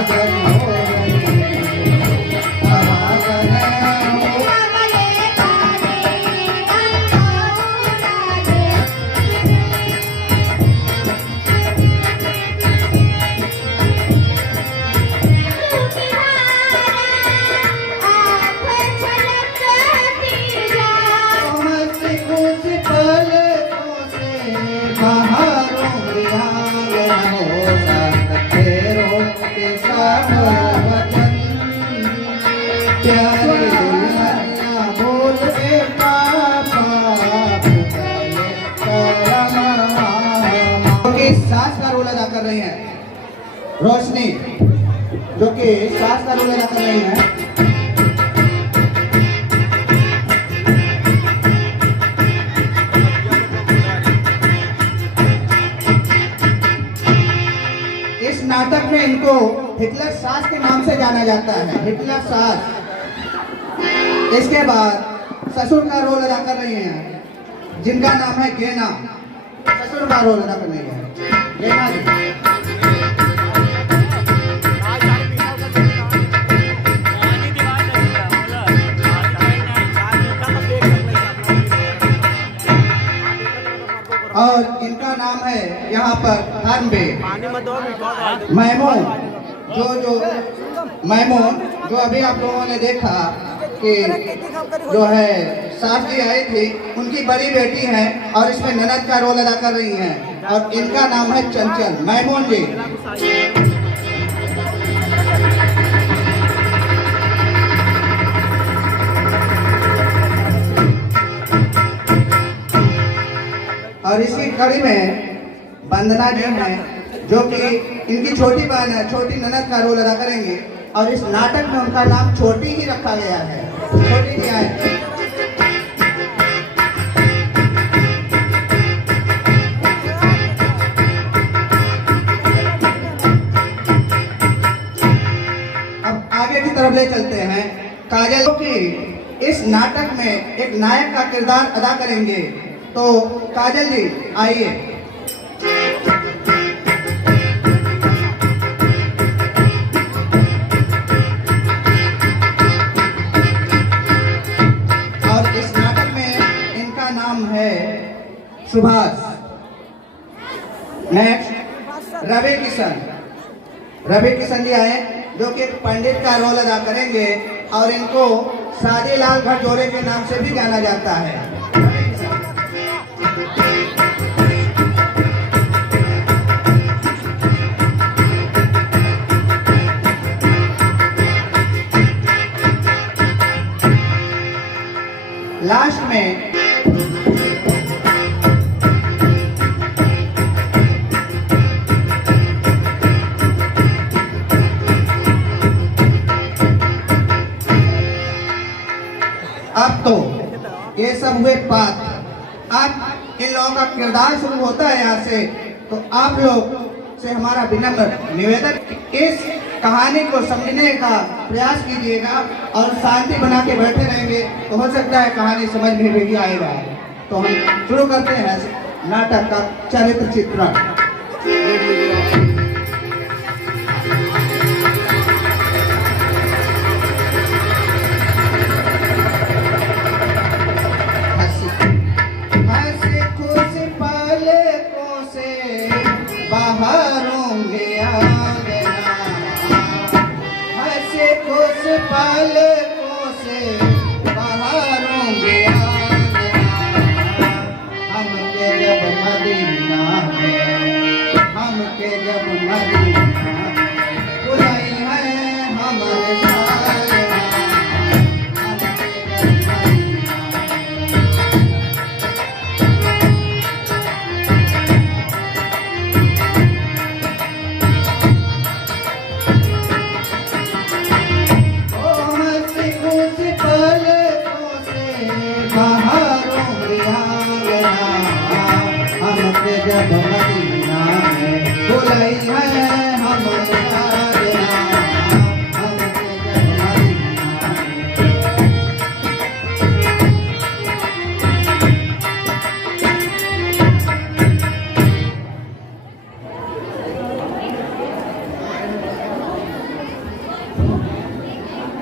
सुहागन हो सास का रोल अदा कर रही हैं रोशनी, जो कि सास का रोल अदा कर रही हैं। इस नाटक में इनको हिटलर सास के नाम से जाना जाता है, हिटलर सास। इसके बाद ससुर का रोल अदा कर रही हैं, जिनका नाम है गेना। ससुर का रोल अदा कर रही है गेना जी। और इनका नाम है यहाँ पर मैमून, मैमून जो अभी आप लोगों ने देखा कि जो है सास जी आई थी, उनकी बड़ी बेटी है और इसमें ननद का रोल अदा कर रही हैं और इनका नाम है चंचल। मैमून जी। और इसी कड़ी में वंदना जी हैं, जो कि इनकी छोटी बहन है, छोटी ननद का रोल अदा करेंगे और इस नाटक में उनका नाम छोटी ही रखा गया है। छोटी क्या है? अब आगे की तरफ ले चलते हैं। काजल की इस नाटक में एक नायक का किरदार अदा करेंगे, तो काजल जी आइए। सुभाष। नेक्स्ट रवि किशन जी आए, जो कि पंडित का रोल अदा करेंगे और इनको शादीलाल भटजोरे के नाम से भी जाना जाता है। लास्ट में अब तो ये सब हुए पात्र, अब इन लोगों का किरदार शुरू होता है यहाँ से। तो आप लोग से हमारा विनम्र निवेदन, इस कहानी को समझने का प्रयास कीजिएगा और शांति बना के बैठे रहेंगे तो हो सकता है कहानी समझ में भी आएगा। तो हम शुरू करते हैं नाटक का चरित्र चित्रण। पलकों से बहारोंगे हमके जब मदीना में, हमके जब मदीना बुलाई है हमारे साथ। जब मदीना में बुलाई है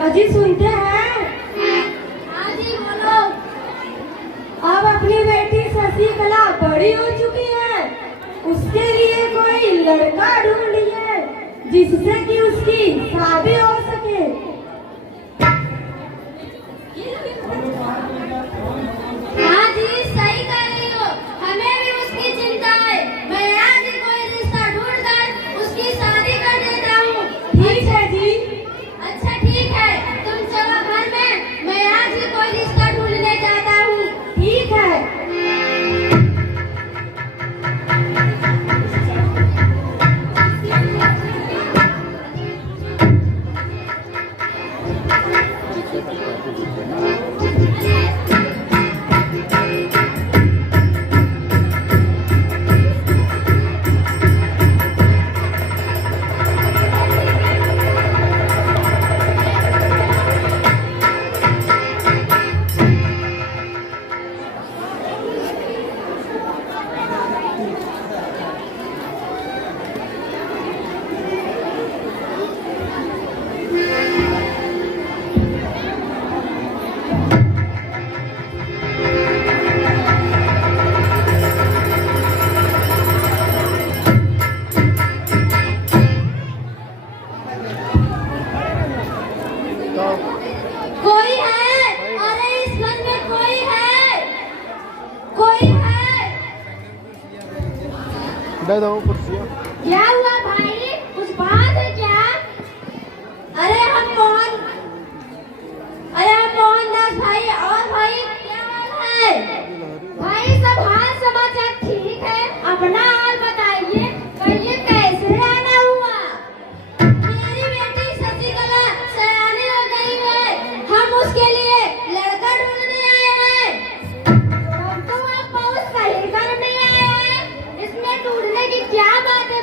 अजी सुनते हैं? हाँ जी बोलो। अब अपनी बेटी शशिकला बड़ी हो चुकी है, उसके लिए कोई लड़का ढूंढिए जिससे कि उसकी शादी हो सके। हाँ जी सही कह रही हो, हमें भी उसकी चिंता है। मैं आज ही कोई रिश्ता ढूंढ कर उसकी शादी कर देता हूँ। ठीक है जी। अच्छा ठीक है, तुम चलो घर में, मैं आज ही कोई रिश्ता ढूंढने जाता हूँ। ठीक है। कोई है? अरे इस घर में कोई है? कोई है? दे दो कुर्सियाँ। क्या हुआ भाई, कुछ बात है क्या? अरे हम मोहनदास भाई, और भाई क्या हाल है? भाई सब हाल समाचार ठीक है, अपना हाल बताइए, कहिए कैसे आना हुआ? मेरी बेटी शशिकला सयानी हो गई है, हम उसके लिए लड़का ढूंढने आए हैं। तब तो आप बहुत सही घर में आए हैं, इसमें ढूंढने की क्या बात है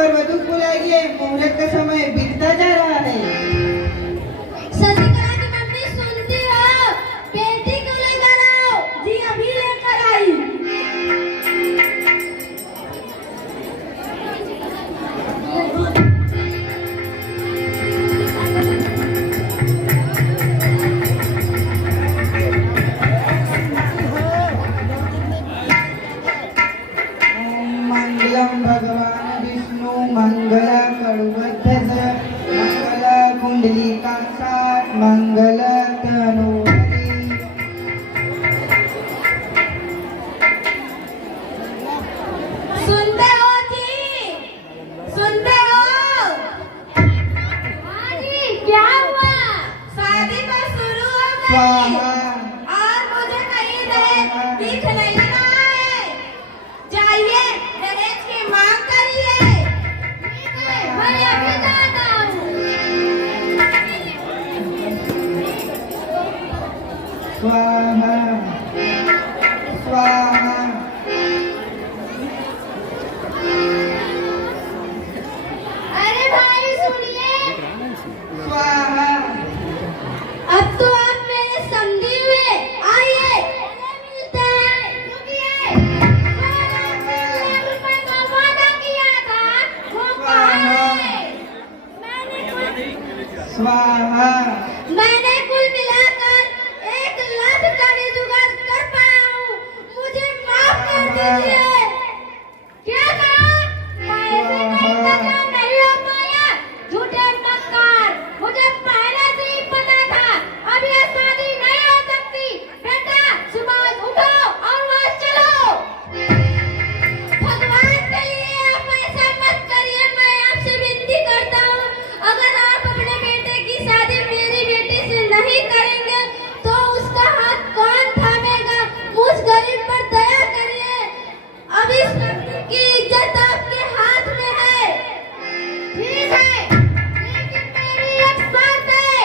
वर वधू बुलाइए, मुहूर्त का समय बीतता जा रहा है। शशिकला की मम्मी सुनती हो? बेटी को लेकर आओ। जी अभी लेकर आई। मंगलम भगवान विष्णु मंगल कड़ुवध्वज मंगल कुंडलीकाक्षात् मंगल तनोहरि। सुनते हो जी? सुनते हो? हाँ जी, क्या हुआ? शादी तो शुरू हो गई स्वाहा और मुझे कहीं दहेज दिख नहीं रहा है। जाइए दहेज की मांग करिए। ठीक है, मैं अभी जाता हूँ। स्वाहा स्वाहा। अरे भाई सुनिए, स्वाहा अब तो आप मेरे संगी हुए। आइए मिलते हैं। रुकिए, ₹1,00,000 का वादा किया था, वो कहाँ है? स्वाहा मैंने कुल मिलाकर 1,00,000 का भी जुगाड़ कर पाया हूँ। मुझे माफ कर दीजिए। क्या कहा? पैसे का इंतजाम नहीं हो पाया? झूठे मक्कार, मुझे पहले से ही पता था अब ये शादी नहीं हो सकती। बेटा सुबह उठो और वहाँ चलो। भगवान के लिए आप ऐसा मत करिए। मैं आपसे विनती करता हूँ, अगर आप अपने बेटे की शादी मेरी बेटी से नहीं करेंगे तो उसका हाथ कौन थामेगा? मुझ गरीब पर दया करिए। अब इस लड़की की इज्जत आपके हाथ में है। ठीक है, लेकिन मेरी एक शर्त है।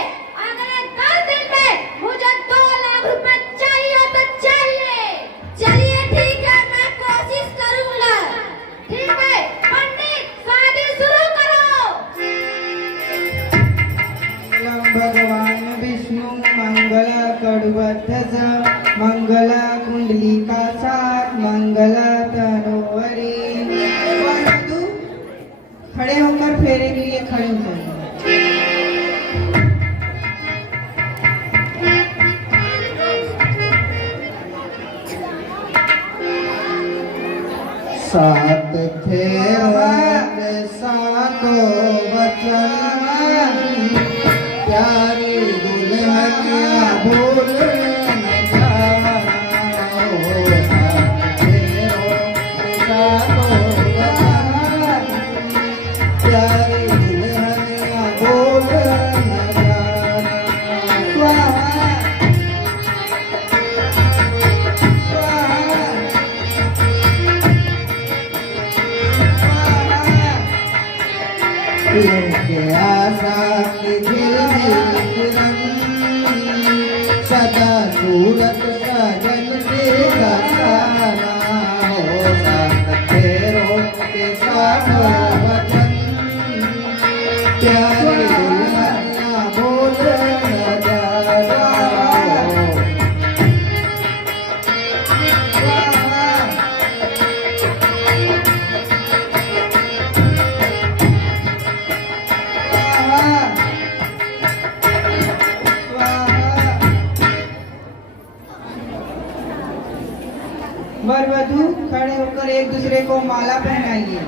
अगले 10 दिन में मुझे ₹2,00,000 चाहिए तो चाहिए। चलिए ठीक है, मैं कोशिश करूंगा। ठीक है पंडित, शादी शुरू करो। मंगलम भगवान विष्णु मंगल कड़ुवध्वज मंगल कुंडलीकाक्षात् मंगल तनोहरि। वर वधू खड़े होकर फेरे के लिए खड़े हो जाइए। सात फेरा सातों वचन प्यारी दुल्हनिया भूल न जाना हो। सात फेरों के सातों वचन प्यारी दुल्हनिया भूल न जाना। स्वाहा लेके आशा की झिलमिल किरण सदा सूरत सजन के दसाना हो। सात फेरों के साथ वचन प्यारी दुल्हनिया बोल न जाना हो। वर वधू खड़े होकर एक दूसरे को माला पहनाइए।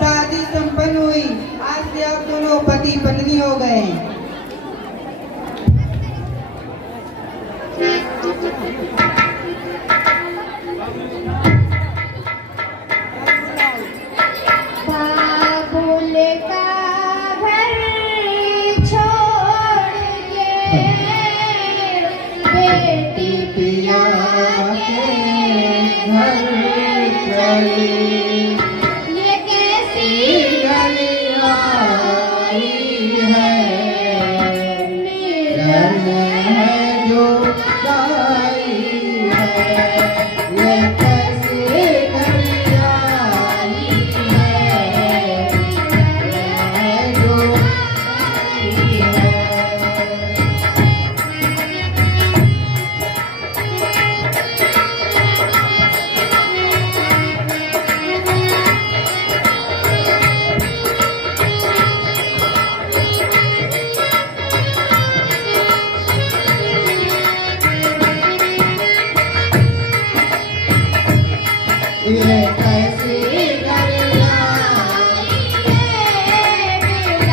शादी संपन्न हुई। आज से आप दोनों पति पत्नी हो गए। बाबुल का घर छोड़ के बेटी पिया के घर चले। गली ये कैसी गलियां आई है, मेरा है जो गाई है, ये कैसी गलियां आई है जो गाई है। ये कैसी गलियां आई है, मिलन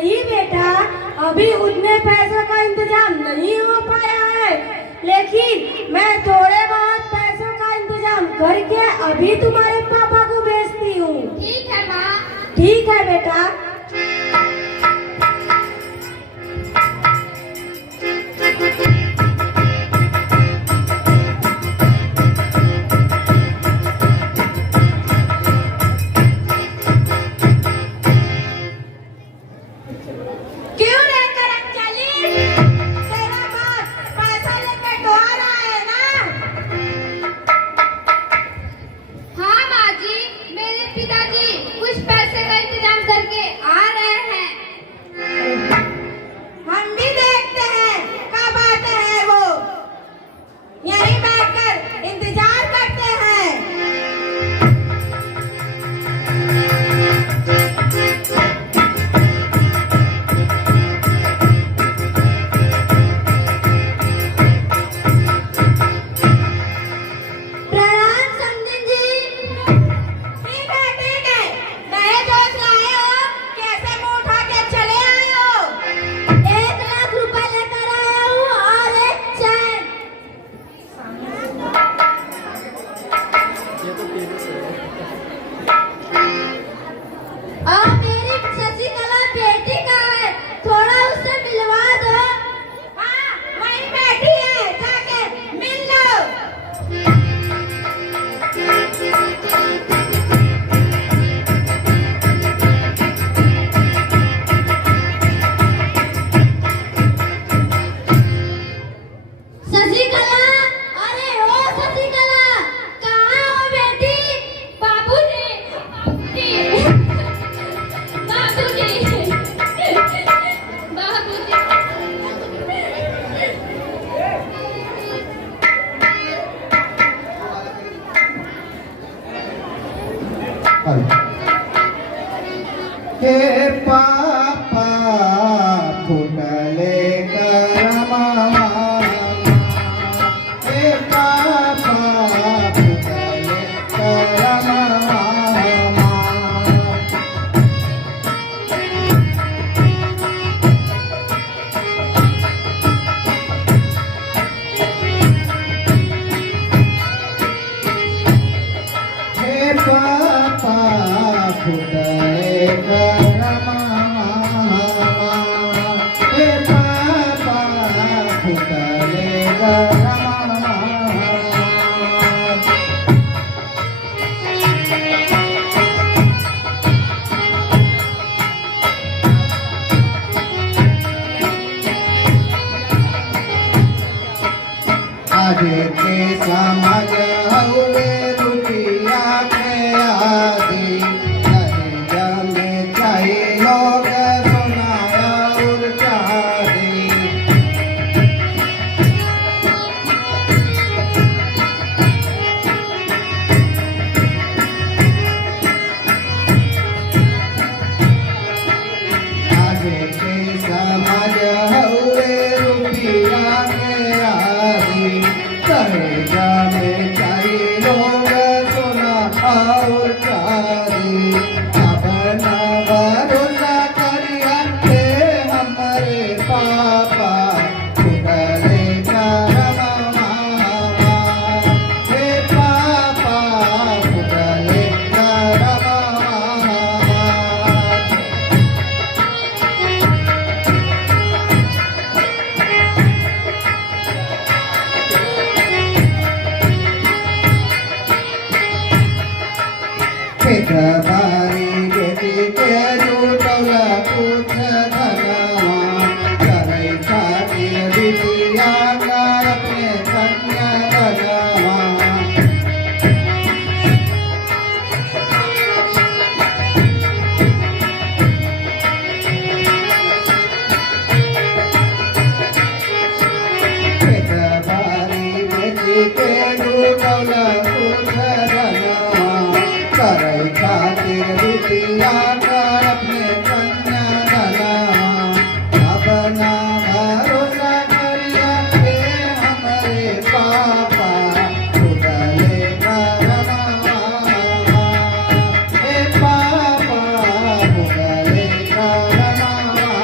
नहीं बेटा, अभी उतने पैसों का इंतजाम नहीं हो पाया है, लेकिन मैं थोड़े बहुत पैसों का इंतजाम करके अभी तुम्हारे पापा को भेजती हूँ। ठीक है माँ। ठीक है बेटा। क्यों रे करमचली? तेरा बाप पैसा लेकर तो आ रहा है ना? हाँ माँ जी, मेरे पिताजी कुछ पैसे का इंतजाम करके आ रहे हैं। हम भी देखते हैं कब आते हैं वो, यहीं बैठकर इंतजार करते हैं। प्रणाम समधिन जी। ठीक है ठीक है, नए दोस्त लाए हो, कैसे मुंह उठा के चले आए हो? 1 लाख रुपए लेकर आया हूँ और एक चेक। और मेरी शशिकला बेटी का है, थोड़ा उससे मिलवा दो। हाँ, वहीं बैठी है, जाके मिल लो। शशिकला, अरे ओ शशिकला, कहाँ हो बेटी? बाबूजी, बाबूजी, बाबूजी। हे पापा फुटले करमावा, हे पापा फुटले करमावा। हे पापा फुटले करमावा, हे पापा फुटले करमावा। आज के समाज हौले रुपया के आदि, नहीं जमे चाहिए लोग सुनाया और चांदी। आज के समाज हौले रुपया के आदि, दहेजा में चाहिए लोग सोना और चांदी। अब ना भरोसा करिया के हमारे पापा फुटले करमावा, हे पापा फुटले करमावा। बारी बेटी के लूटौला कुछ धनवा, करे खातिर बिटिया का अपने कन्या धनवा। बारी बेटी के लूटौला कुछ धनवा, करे खातिर बिटिया का अपने कन्या धनवा। अब ना भरोसा करिया के हमारे पापा फुटले करमावा, हे पापा फुटले करमावा।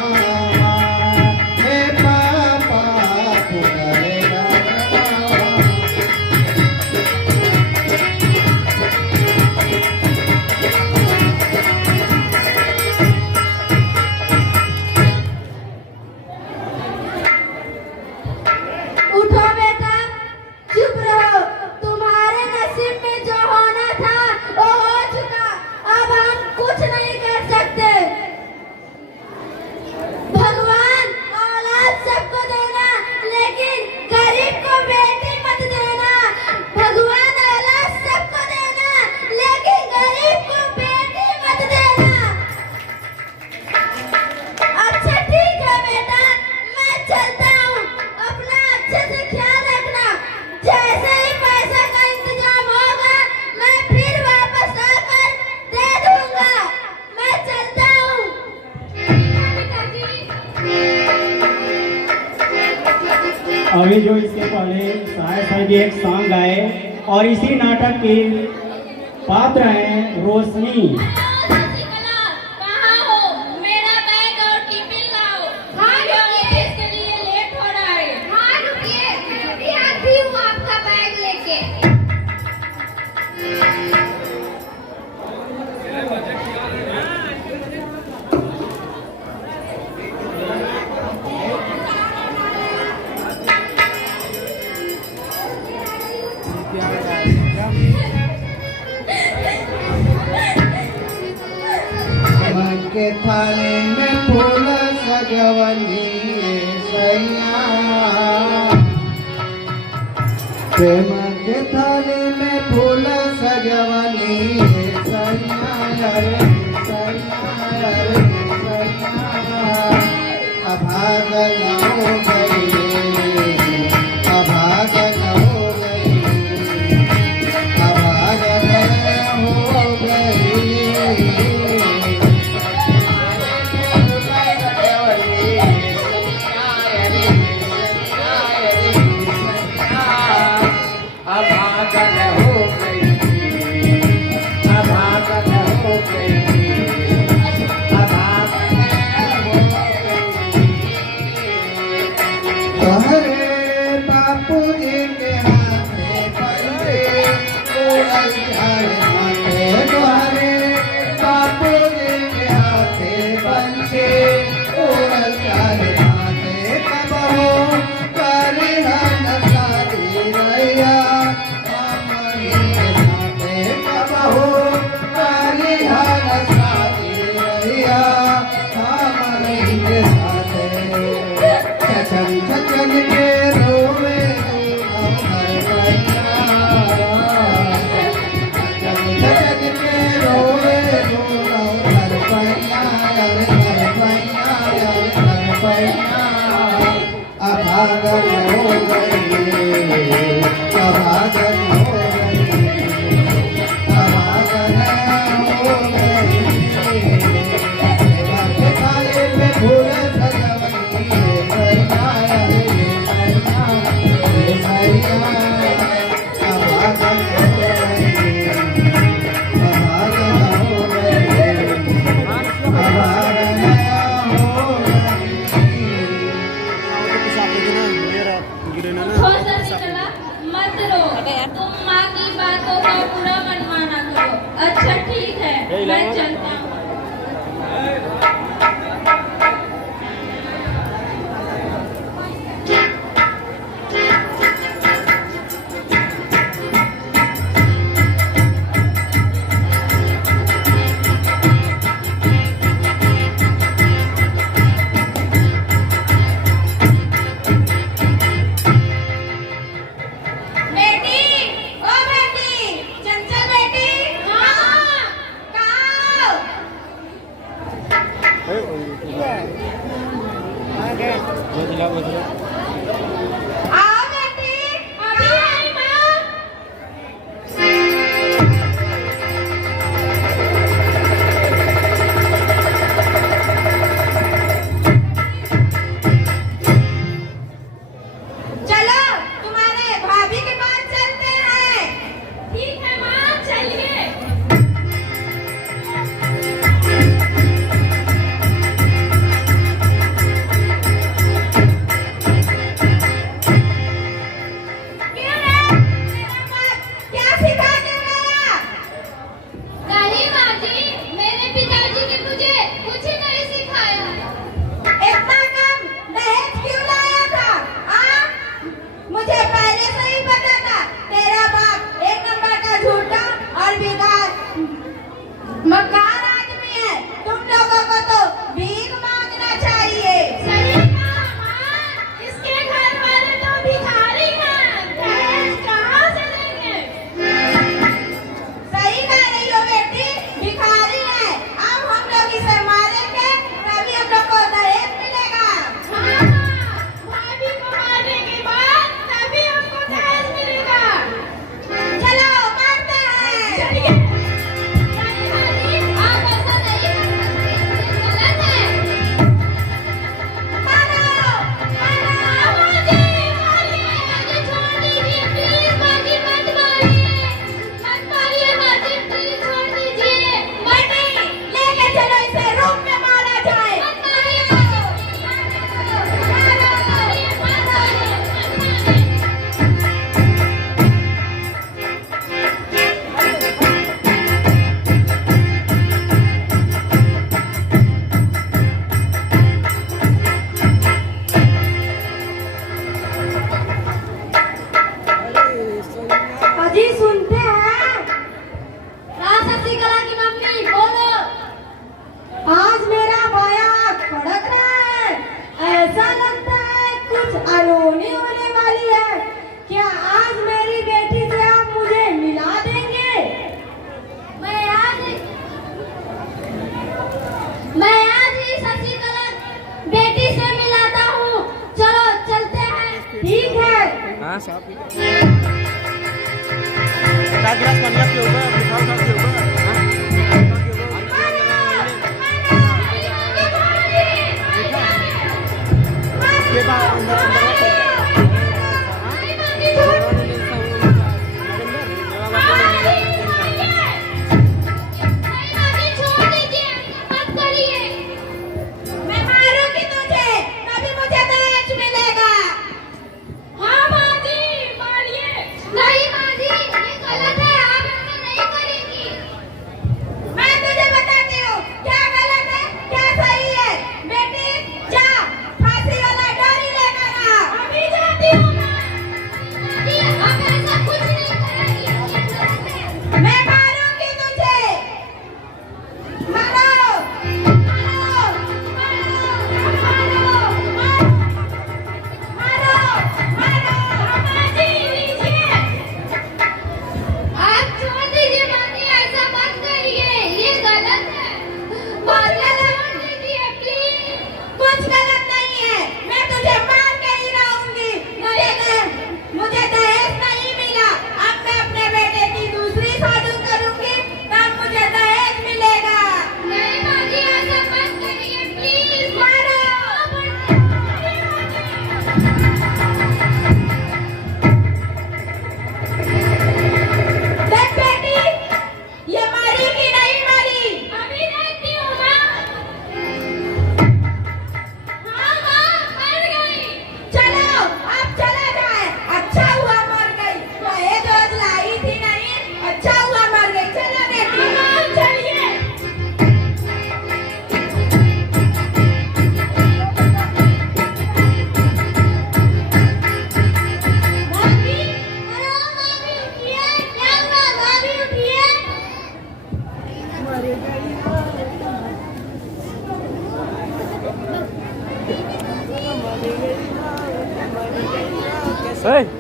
अभी जो इसके पहले साय साहब एक सॉन्ग गाए और इसी नाटक के पात्र हैं रोशनी। शशिकला, कहाँ हो? मेरा बैग और टिफिन लाओ। हाँ, ऑफिस के लिए लेट हो रहा है। हाँ, रुकिए, मैं भी आती हूँ आपका बैग लेके। मन के थाली में फूल सजवली सैया, प्रेम के थाली में फूल सजवली सैया रे सैया रे सैया। अभागन हो गई, अभागन हो गई, अभागन हो गई। अभागन हो गई, अभागन हो गई, अभागन हो गई। तोहरे बापू जी के हाथे पलटे उड़ल जाए हाथे, तोहरे बापू जी के हाथे पंछी उड़ल जाए हाथे। कब हो करी हन शादी रैया हमनी के साथे, कब हो करी हन शादी रैया हमनी के साथे। छचन छचन के रोवे हर पैया, छचन छचन के रोवे हर पैया, हर पैया, हर पैया। अभागन हो गई, अभागन हो गई, अभागन हो गई। प्रेम के थाली में फूल सजवली सैया रे सैया, सैया। अभागन हो गई, अभागन हो गई, अभागन हो गई। उठो शशिकला, मत रो। छोड़ दीजिए, मत करिए। मैं मारूंगी तुझे, तभी मुझे दहेज मिलेगा। हाँ माँ जी, मारिए। नहीं माँ जी, ये गलत है, आप ऐसा नहीं करेंगी। मैं तुझे बताती हूँ, क्या गलत है, क्या सही है। बेटी, जा, फांसी वाला डोरी लेकर आ। अभी जाती हूँ मैं। जी, आप ऐसा कुछ नहीं करेंगी, ये गलत है। मैं मारूंगी तुझे। मारो, मारो, मारो, मारो, मारो, मारो, मारो, जी लीजिए। आप छोड़ दीजिए मामी, ऐसा मत करिए, ये गलत है। मामी छोड़ दीजिए प्लीज। कुछ गलत नहीं है, मैं तुझे मार के ही रहूंगी। मुझे दहेज नहीं मिला, अब मैं अपने बेटे की दूसरी शादी करूंगी, तब मुझे दहेज मिलेगा। नहीं माँ जी, ऐसा मत करिए प्लीज। मारो। देख बेटी, ये मरी कि नहीं मरी? अभी देखती हूँ माँ। हाँ हाँ, मर गई। चलो, अब चला जाए। अच्छा हुआ मर गई, दहेज वहेज लाई थी नहीं, अच्छा हुआ मर गई। चलो बेटी, चलिए। भाभी, अरे भाभी उठिए, क्या हुआ भाभी उठिए।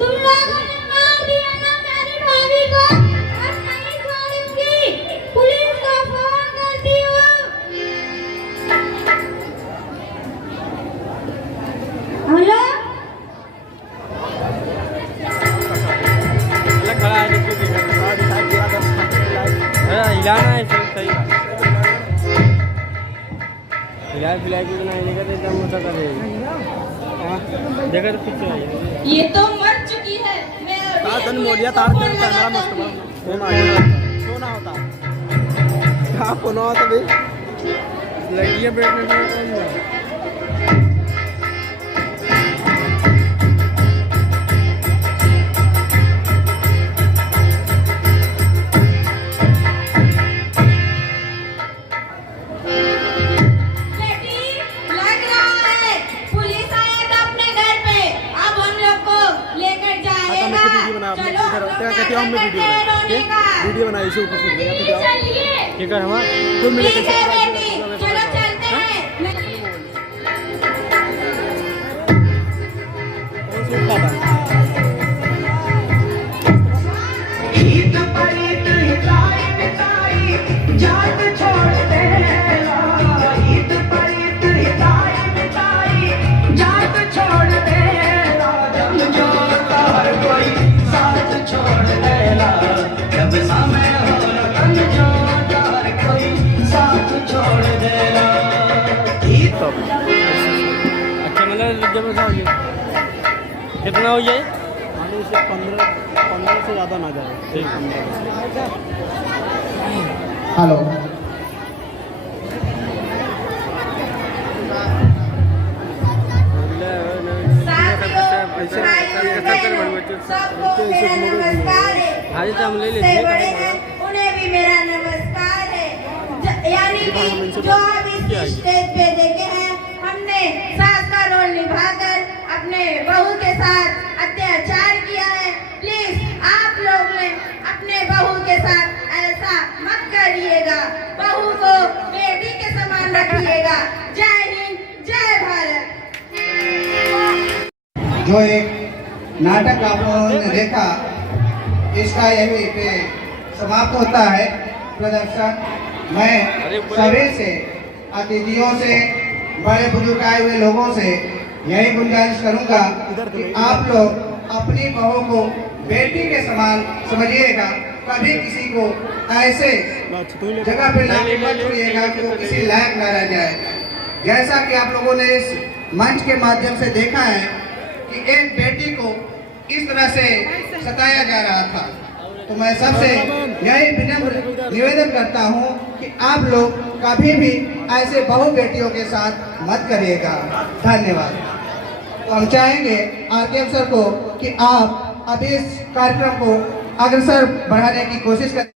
तुम लोगों ने मार दिया ना मेरी भाभी को, अब नहीं छोड़ूंगी, पुलिस को फोन करती हूँ। हेलो, हिलाना है सही हिलाए फिलाए की नहीं निकल एकदम मजा कर देखा तो पीछे आई ये तो मर चुकी है। मैं तार तन मोड़िया तार तन कैमरा मस्त फोन आ गया सोना होता कहाँ फोन होता भाई लड़कियां बैठने में बेटी, लग रहा है पुलिस आया था अपने घर पे, अब हम लोग को लेकर जाएगा। चलो हम लोग नाटक करते हैं रोने का। वीडियो बनाई से ऊपर चलिए, ठीक है हम तो मिले ठीक है बेटी, चलो चलते हैं। ईद पर ईद हिताई बिताई जात छोड़ देला। ईद पर ईद हिताई बिताई जात छोड़ देला। जब जो तार कोई साथ छोड़ देला, जब समय हो तन जो तार कोई साथ छोड़ देला। ईद अच्छा मतलब जब ऐसा हो गया कितना हो जाए आने से 15 से ज़्यादा ना जाए ठीक 15 हेलो, सबको मेरा नमस्कार है। हाँ जी, तो हम ले लेते से हैं। बड़े हैं, उन्हें भी मेरा नमस्कार है। यानी कि जो हम इस स्टेज पे देखे हैं, हमने सास का रोल निभाकर अपने बहू के साथ अत्याचार किया है। प्लीज आप लोग ने अपने बहू के साथ ऐसा मत करिएगा, बहू को बेटी के समान रखिएगा। जय हिंद, जय भारत। जो एक नाटक आप लोगों ने देखा, इसका यही पे समाप्त होता है प्रदर्शन। मैं सभी से, अतिथियों से, बड़े बुजुर्ग आए हुए लोगों से यही गुजारिश करूंगा कि आप लोग अपनी बहू को बेटी के समान समझिएगा। कभी किसी को ऐसे जगह पे लाके मत छोड़िएगा कि वो किसी लायक ना रह जाए। जैसा कि आप लोगों ने इस मंच के माध्यम से देखा है कि एक बेटी को इस तरह से सताया जा रहा था, तो मैं सबसे यही विनम्र निवेदन करता हूं कि आप लोग कभी भी ऐसे बहु बेटियों के साथ मत करिएगा। धन्यवाद। तो हम चाहेंगे आरकेएम सर को कि आप अब इस कार्यक्रम को अग्रसर बढ़ाने की कोशिश करें।